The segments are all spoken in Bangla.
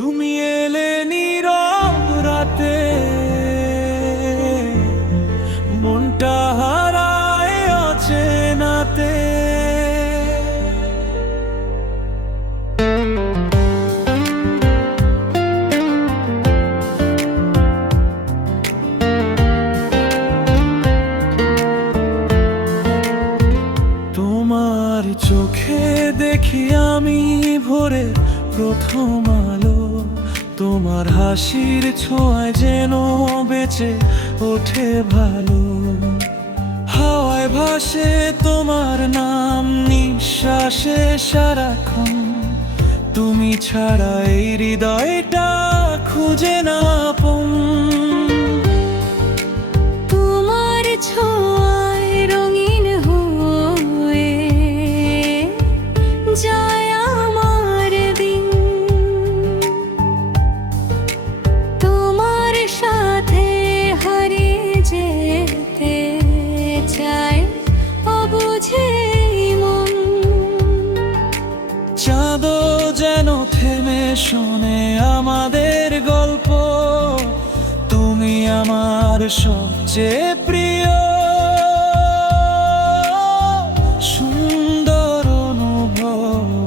তুমি এলে নীরব রাতে, মনটা হারায় অচেনাতে। তোমার চোখে দেখি আমি ভোরে প্রথম আলো, তোমার হাসির ছোঁয়ায় যেন বেঁচে ওঠে ভালো। হাওয়ায় ভাসে তোমার নাম নিঃশ্বাসে সারাক্ষণ, তুমি ছাড়া এই হৃদয়টা খুঁজে না আপন। তোমার ছোঁয়ায় রঙিন হয়ে যায় আমার দিন, তোমার সাথে হারিয়ে যেতে চায় অবুঝে মন। চাঁদও যেন থেমে শোনে আমাদের গল্প, তুমি আমার সবচেয়ে প্রিয়। সুন্দর অনুভব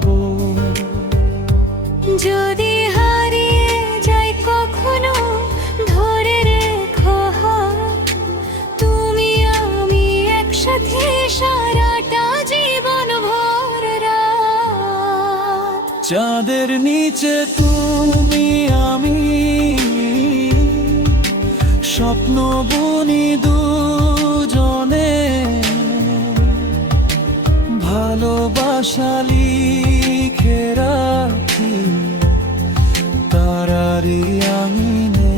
যদি হারিয়ে যাই কখনো ধরে রেখো হাত, তুমি আমি একসাথে সারাটা জীবন ভর রাত। চাঁদের নিচে তুমি আমি, স্বপ্ন বুনি দুজনে, ভালোবাসা লিখে রাখি তারারি আঙিনে।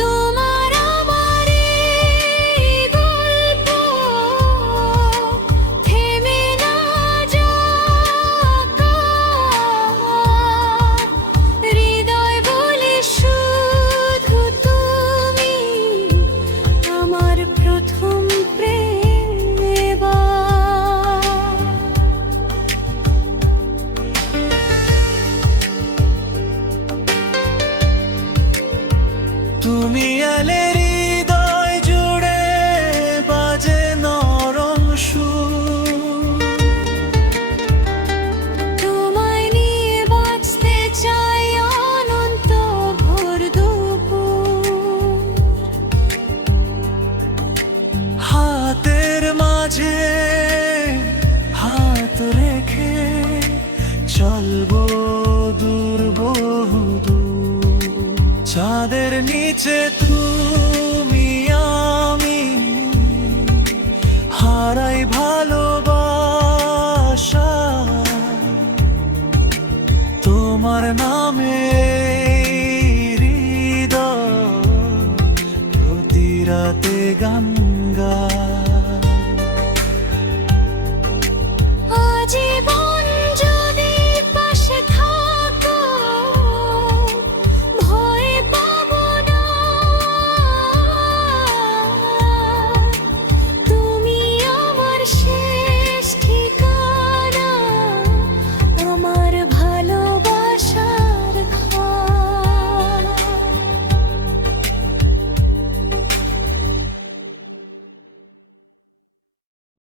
তোমার আমার এই গল্প থেমে না যাক, হৃদয় বলে শুধু তুমি আমার প্রথম প্রেমবার। তুমি এলে হৃদয় জুড়ে বাজে নরম সুর, তোমায় নিয়ে বাঁচতে চাই অনন্ত ভোর দুপুর। হাতের মাঝে হাত রেখে চলবো দূর বহুদূর। চাঁদের নিচে তুমি